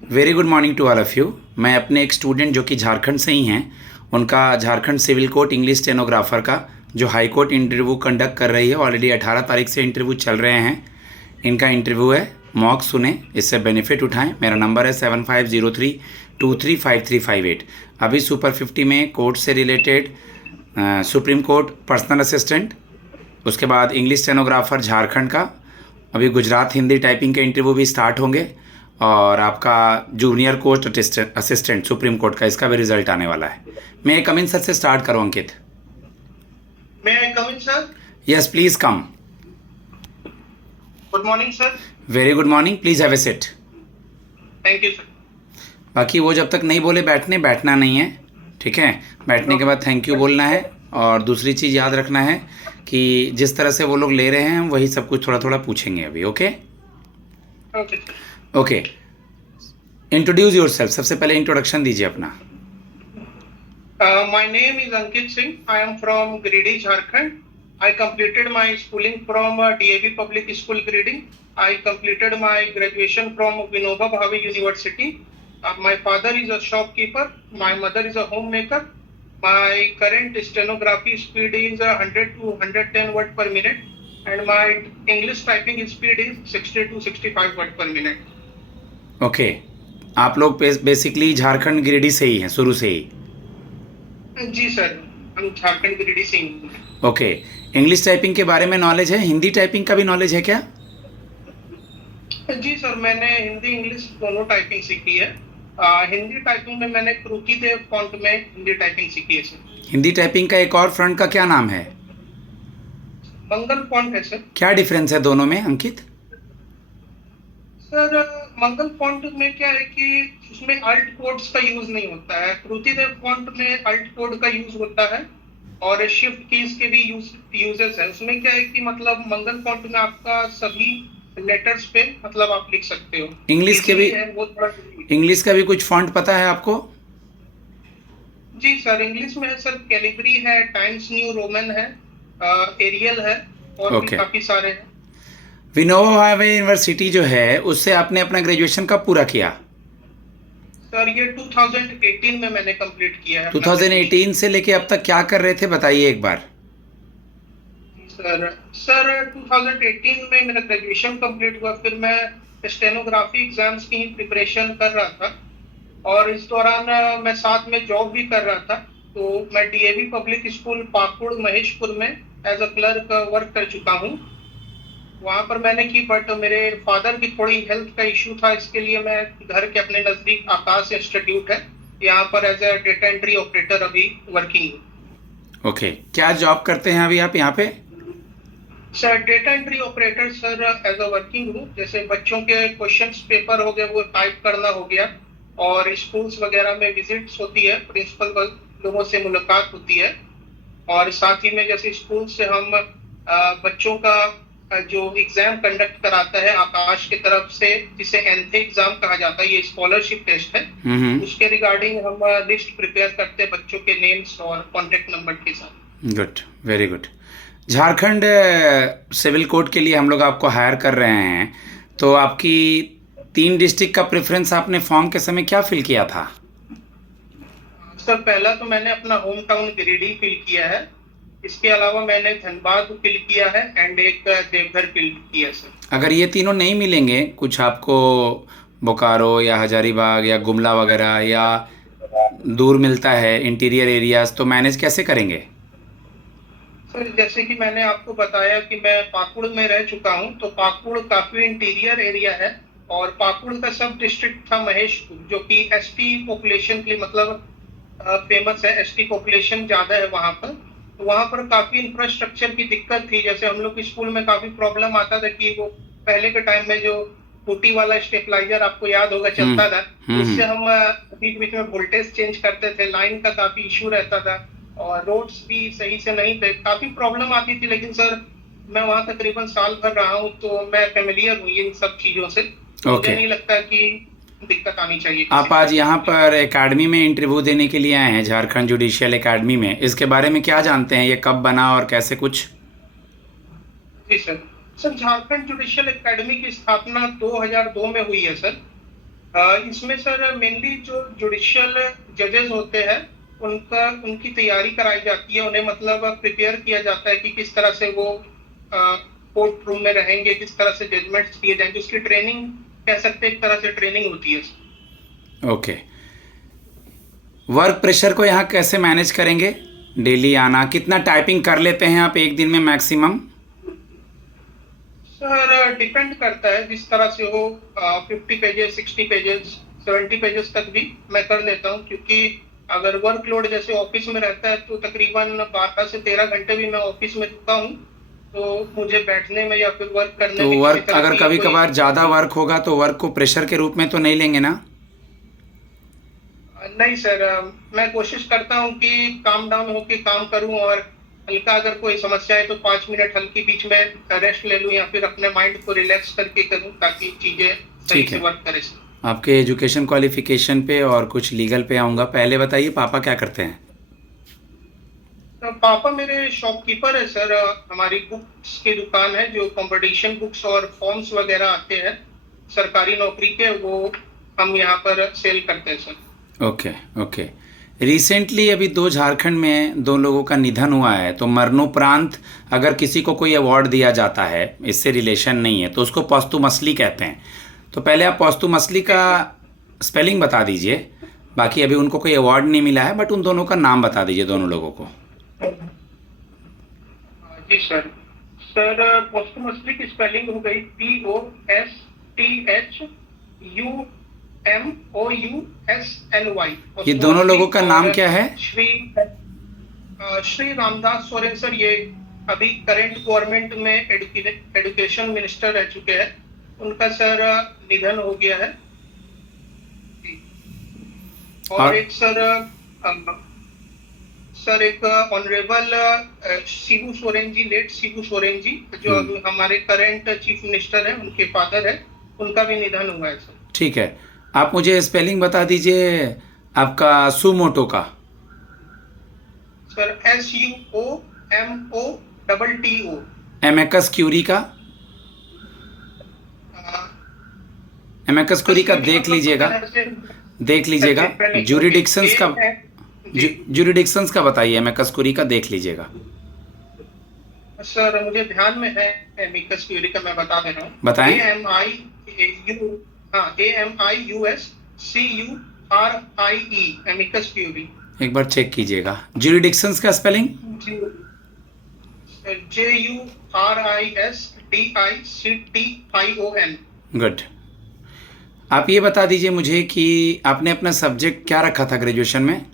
Very good morning to all of you. मैं अपने एक स्टूडेंट जो कि झारखंड से ही हैं, उनका Jharkhand civil court English stenographer का जो हाई कोर्ट इंटरव्यू कंडक्ट कर रही है। ऑलरेडी 18 तारीख से इंटरव्यू चल रहे हैं। इनका इंटरव्यू है, मॉक सुने, इससे बेनिफिट उठाएं। मेरा नंबर है 7503235358। अभी सुपर 50 में कोर्ट से related supreme court personal assistant, उसके बाद इंग्लिश स्टेनोग्राफर झारखंड का, अभी गुजरात हिंदी टाइपिंग के इंटरव्यू भी स्टार्ट होंगे, और आपका junior court assistant supreme court का, इसका भी रिजल्ट आने वाला है। मैं कम इन सर से स्टार्ट करूँ अंकित? May I come in, sir? Yes please come. Good morning, sir. Very good morning, please have a seat. Thank you, sir. बाकी वो जब तक नहीं बोले बैठना नहीं है, ठीक है? बैठने के बाद थैंक यू बोलना है। और दूसरी चीज़ याद रखना है कि जिस तरह से वो लोग ले रहे हैं वही सब कुछ थोड़ा थोड़ा पूछेंगे अभी। Okay Okay, sir. Okay, introduce your self. सबसे पहले इंट्रोडक्शन दीजिए अपना। My name is Ankit Singh. I am from Giridih, Jharkhand. I completed my schooling from DAV Public School, Giridih. I completed my graduation from Vinoba Bhave University. My father is a shopkeeper. My mother is a homemaker. My current stenography speed is 100 to 110 word per minute, and my English typing speed is 60 to 65 word per minute. Okay, आप लोग basically Jharkhand Giridih से ही हैं शुरू से ही? जी sir, हम झारखंड गिरिडीह से ही। Okay, English typing के बारे में नॉलेज है? हिंदी टाइपिंग का भी नॉलेज है क्या? जी सर, मैंने हिंदी इंग्लिश दोनों टाइपिंग सीखी है। हिंदी टाइपिंग में मैंने कृतिदेव फॉन्ट में हिंदी टाइपिंग सीखी है सर। हिंदी टाइपिंग का एक और फ्रंट का क्या नाम है? मंगल फॉन्ट है सर। क्या डिफरेंस है दोनों में अंकित? सर, मंगल फॉन्ट में क्या है कि उसमें अल्ट कोड्स का यूज नहीं होता है। कृतिदेव फॉन्ट में अल्ट कोड का यूज होता है और शिफ्ट कीज के भी यूजेस है। उसमें क्या है कि मतलब मंगल फॉन्ट में आपका सभी लेटर्स पे मतलब आप लिख सकते हो। इंग्लिश के भी, है वो थोड़ा। इंग्लिश का भी कुछ फॉन्ट पता है आपको? जी सर, इंग्लिश में है सर, कैलिब्री है, टाइम्स न्यू रोमन है, एरियल है, और भी काफी सारे हैं। विनोबा भावे यूनिवर्सिटी जो है उससे आपने अपना ग्रेजुएशन कब पूरा किया? सर ये 2018 में मैंने कंप्लीट किया है। 2018 से लेके अब तक क्या कर रहे थे बताइए एक बार। सर 2018 में मेरा ग्रेजुएशन कंप्लीट हुआ, फिर मैं स्टेनोग्राफी एग्जाम्स की प्रिपरेशन कर रहा था, और इस दौरान मैं साथ में जॉब भी कर रहा था। तो मैं DAV public school Pakur Maheshpur में एज अ क्लर्क वर्क कर चुका हूँ। वहाँ पर मैंने की, बट मेरे फादर की थोड़ी हेल्थ का इशू था, इसके लिए मैं घर के अपने नजदीक आकाश इंस्टीट्यूट है, यहाँ पर as a data entry operator अभी वर्किंग हूँ। ओके, क्या जॉब करते हैं अभी आप यहाँ पे? Sir data entry operator sir as a working हूँ। जैसे बच्चों के क्वेश्चंस पेपर हो गए वो टाइप करना हो गया, और स्कूल्स वगैरह में विजिट्स होती है, प्रिंसिपल लोगों से मुलाकात होती है, और साथ ही में जैसे स्कूल से हम बच्चों का जो एग्जाम कंडक्ट कराता है आकाश की तरफ से, जिसे एंथे एग्जाम कहा जाता है, ये स्कॉलरशिप टेस्ट है, उसके रिगार्डिंग हम लिस्ट प्रिपेयर करते हैं बच्चों के नेम्स और कॉन्टेक्ट नंबर के साथ। Good, very good. Jharkhand civil court के लिए हम लोग आपको हायर कर रहे हैं, तो आपकी 3 डिस्ट्रिक्ट का प्रेफरेंस आपने फॉर्म के समय क्या फिल किया था? सर पहला तो मैंने अपना होम टाउन गिरिडीह फिल किया है, इसके अलावा मैंने धनबाद फिल किया है, एंड एक देवघर फिल किया सर। अगर ये तीनों नहीं मिलेंगे, कुछ आपको बोकारो या हजारीबाग या गुमला वगैरह या दूर मिलता है इंटीरियर एरियाज, तो मैनेज कैसे करेंगे? सर जैसे कि मैंने आपको बताया कि मैं पाकुड़ में रह चुका हूं, तो पाकुड़ काफी इंटीरियर एरिया है, और पाकुड़ का सब डिस्ट्रिक्ट था महेशपुर, जो कि एसटी पॉपुलेशन के लिए मतलब फेमस है। एसटी पॉपुलेशन ज्यादा है वहां पर, तो वहां पर काफी इंफ्रास्ट्रक्चर की दिक्कत थी। जैसे हम लोग स्कूल में काफी प्रॉब्लम आता था कि वो पहले के टाइम में जो टूटी वाला स्टेबलाइजर आपको याद होगा चलता था, उससे हम बीच बीच में वोल्टेज चेंज करते थे, लाइन का काफी इशू रहता था, और रोड्स भी सही से नहीं थे, काफी प्रॉब्लम आती थी। लेकिन सर मैं वहाँ तकरीबन साल भर रहा हूँ, तो मैं फेमिलियर हूँ इन सब चीजों से। मुझे नहीं लगता कि दिक्कत आनी चाहिए। आप आज यहाँ पर एकेडमी में इंटरव्यू देने के लिए आए हैं, झारखंड जुडिशियल एकेडमी में। इसके बारे में क्या जानते हैं, ये कब बना और कैसे कुछ? जी सर, झारखंड जुडिशियल एकेडमी की स्थापना 2002 में हुई है सर, इसमें सर मेनली जो जुडिशियल जजेस होते हैं उनकी तैयारी कराई जाती है, उन्हें मतलब प्रिपेयर किया जाता है कि किस तरह से वो कोर्ट रूम में रहेंगे, किस तरह से जजमेंट्स दिए जाएंगे, उसकी ट्रेनिंग कह सकते हैं, एक तरह से ट्रेनिंग होती है। ओके। वर्क प्रेशर को यहाँ कैसे मैनेज करेंगे? डेली आना, कितना टाइपिंग कर लेते हैं आप एक दिन में मैक्सिमम? सर डिपेंड करता है जिस तरह से हो, 50 पेजेस, 60 पेजेस, 70 पेजेस तक भी मैं कर लेता हूँ, क्योंकि अगर वर्कलोड जैसे ऑफिस में रहता है तो तकरीबन 12 से 13 घंटे भी मैं ऑफिस में रुकता हूँ, तो मुझे बैठने में या फिर वर्क करने तो में किसी वर्क तरह अगर की कभी कोई कभार ज़्यादा वर्क होगा तो वर्क को प्रेशर के रूप में तो नहीं लेंगे ना? नहीं सर, मैं कोशिश करता हूँ कि काम डाउन होके काम करूँ, और हल्का अगर कोई समस्या है तो 5 मिनट हल्की बीच में रेस्ट ले लूँ या फिर अपने माइंड को रिलैक्स करके करूँ, ताकि चीजें सही ठीक से है। वर्क करे सर। आपके एजुकेशन क्वालिफिकेशन पे और कुछ लीगल पे आऊँगा। पहले बताइए पापा क्या करते हैं? तो पापा मेरे शॉपकीपर है सर, हमारी बुक्स की दुकान है, जो कंपटीशन बुक्स और फॉर्म्स वगैरह आते हैं सरकारी नौकरी के, वो हम यहाँ पर सेल करते हैं सर। Okay okay. रिसेंटली अभी दो झारखंड में दो लोगों का निधन हुआ है, तो मरणोपरांत अगर किसी को कोई अवार्ड दिया जाता है, इससे रिलेशन नहीं है, तो उसको पोस्टुमसली कहते हैं। तो पहले आप पोस्टुमसली का स्पेलिंग बता दीजिए। बाकी अभी उनको कोई अवार्ड नहीं मिला है, बट उन दोनों का नाम बता दीजिए, दोनों लोगों को। जी सर। सर पोस्टुमसली की स्पेलिंग हो गई POSTHUMOUSNY। ये दोनों लोगों का नाम और क्या है? श्री रामदास सोरेन सर, ये अभी करंट गवर्नमेंट में एजुकेशन मिनिस्टर रह चुके हैं, उनका सर निधन हो गया है। और एक सर एक ऑनरेबल शिबू सोरेन जी, लेट शिबू सोरेन जी, जो अभी हमारे करंट चीफ मिनिस्टर हैं, उनके फादर है, उनका भी निधन हुआ है सर। ठीक है। आप मुझे स्पेलिंग बता दीजिए आपका सुमोटो का। Sir SUOMOTTO। एमेकस क्यूरी का? एमेकस क्यूरी का देख लीजिएगा, देख लीजिएगा। ज्यूरिडिक्शंस का, ज्यूरिडिक्शंस का बताइए। एमेकस क्यूरी का देख लीजिएगा। सर मुझे ध्यान में है एमिकस क्यूरी का, मैं बता दे रहा हूँ। बताएं। AMIUSCURIE, amicus curiae. एक बार चेक कीजिएगा ज्यूरिडिक्शंस का स्पेलिंग। JURISDICTION। गुड। आप ये बता दीजिए मुझे कि आपने अपना सब्जेक्ट क्या रखा था ग्रेजुएशन में?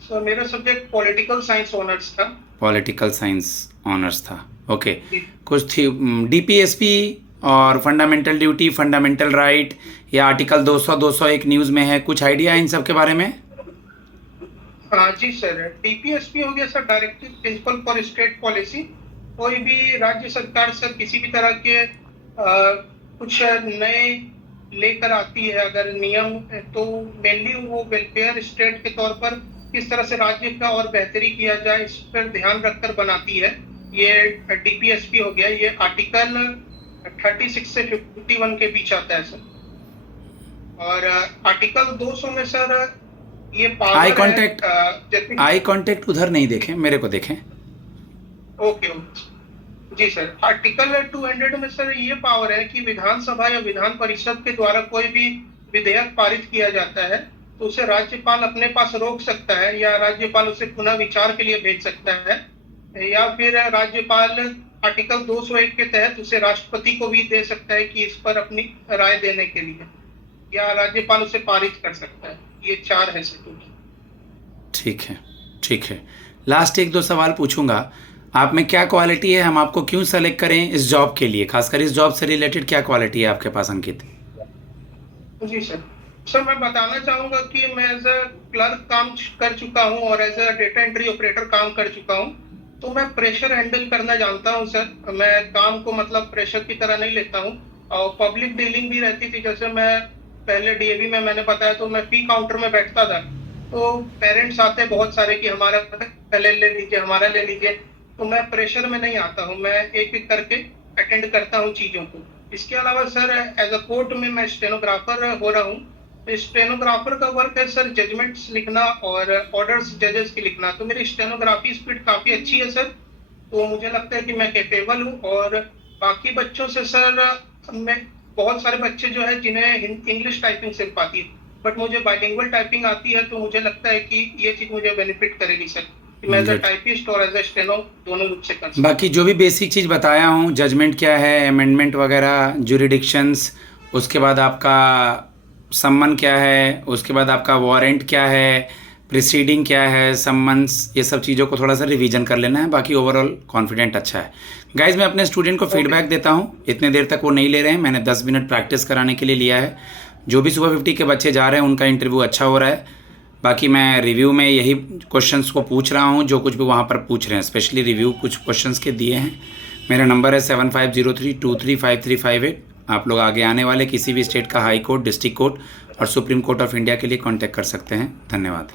सर मेरा सब्जेक्ट पॉलिटिकल साइंस ऑनर्स था। पॉलिटिकल साइंस ऑनर्स था, ओके। कुछ थी डीपीएसपी और फंडामेंटल ड्यूटी, फंडामेंटल राइट, या आर्टिकल 200 201 न्यूज़ में है, कुछ आइडिया इन सब के बारे में? हाँ जी सर, डीपीएसपी हो गया sir, directive principle for state policy. कोई भी राज्य सरकार सर किसी भी तरह के कुछ नए लेकर आती है अगर नियम, तो मेनली वो वेलफेयर स्टेट के तौर पर किस तरह से राज्य का और बेहतरी किया जाए, इस पर ध्यान रखकर बनाती है। ये डीपीएसपी हो गया, ये आर्टिकल 36 से 51 के बीच आता है सर। और आर्टिकल 200 में सर ये पावर आई कांटेक्ट उधर नहीं देखें, मेरे को देखें। ओके जी सर। आर्टिकल 200 में सर ये पावर है कि विधानसभा या विधान परिषद के द्वारा कोई भी विधेयक पारित किया जाता है तो उसे राज्यपाल अपने पास रोक सकता है, या राज्यपाल उसे पुनः विचार के लिए भेज सकता है, या फिर राज्यपाल आर्टिकल 201 के तहत उसे राष्ट्रपति को भी दे सकता है कि इस पर अपनी राय देने के लिए, या राज्यपाल उसे पारित कर सकता है। ये 4 है सर। ठीक है, ठीक है। लास्ट 1-2 सवाल पूछूंगा। आप में क्या क्वालिटी है, हम आपको क्यों सेलेक्ट करें इस जॉब के लिए? खासकर इस जॉब से रिलेटेड क्या क्वालिटी है आपके पास अंकित? जी सर। सर मैं बताना चाहूंगा कि मैं एज अ क्लर्क काम कर चुका हूं और as a data entry operator काम कर चुका हूं, तो मैं प्रेशर हैंडल करना जानता हूं सर। मैं काम को मतलब प्रेशर की तरह नहीं लेता हूं, और पब्लिक डीलिंग भी रहती थी। जैसे मैं पहले डीएवी में मैंने बताया, तो मैं फी काउंटर में बैठता था, तो पेरेंट्स आते बहुत सारे कि हमारा पहले ले लीजिए, हमारा ले लीजिए, तो मैं प्रेशर में नहीं आता हूँ, मैं एक एक करके अटेंड करता हूँ चीजों को। इसके अलावा सर एज अ कोर्ट में मैं स्टेनोग्राफर हो रहा हूँ। तो स्टेनोग्राफर का वर्क है सर जजमेंट्स लिखना और ऑर्डर्स जजेस की लिखना। तो मेरी स्टेनोग्राफी स्पीड काफ़ी अच्छी है सर, तो मुझे लगता है कि मैं कैपेबल हूँ। और बाकी बच्चों से सर मैं बहुत सारे बच्चे जो है जिन्हें इंग्लिश टाइपिंग सिर्फ आती है, बट मुझे बाइलिंगुअल टाइपिंग आती है, तो मुझे लगता है कि ये चीज़ मुझे बेनिफिट करेगी सर, कि मैं एज अ गुड। टाइपिस्ट और एज अ स्टेनो दोनों रूप से कर सकता बाकी जो भी बेसिक चीज़ बताया हूँ, जजमेंट क्या है, अमेंडमेंट वगैरह, जुरिडिक्शंस, उसके बाद आपका सम्मन क्या है, उसके बाद आपका वारंट क्या है, प्रिसीडिंग क्या है, सम्मन्स, ये सब चीज़ों को थोड़ा सा रिवीजन कर लेना है। बाकी ओवरऑल कॉन्फिडेंट अच्छा है। गाइज मैं अपने स्टूडेंट को फीडबैक देता हूँ, इतने देर तक वो नहीं ले रहे हैं, मैंने 10 मिनट प्रैक्टिस कराने के लिए लिया है। जो भी सुपर 50 के बच्चे जा रहे हैं उनका इंटरव्यू अच्छा हो रहा है। बाकी मैं रिव्यू में यही क्वेश्चंस को पूछ रहा हूँ जो कुछ भी वहाँ पर पूछ रहे हैं, स्पेशली रिव्यू कुछ क्वेश्चंस के दिए हैं। मेरा नंबर है 7503235358। आप लोग आगे आने वाले किसी भी स्टेट का हाई कोर्ट, डिस्ट्रिक्ट कोर्ट और सुप्रीम कोर्ट ऑफ इंडिया के लिए कांटेक्ट कर सकते हैं। धन्यवाद।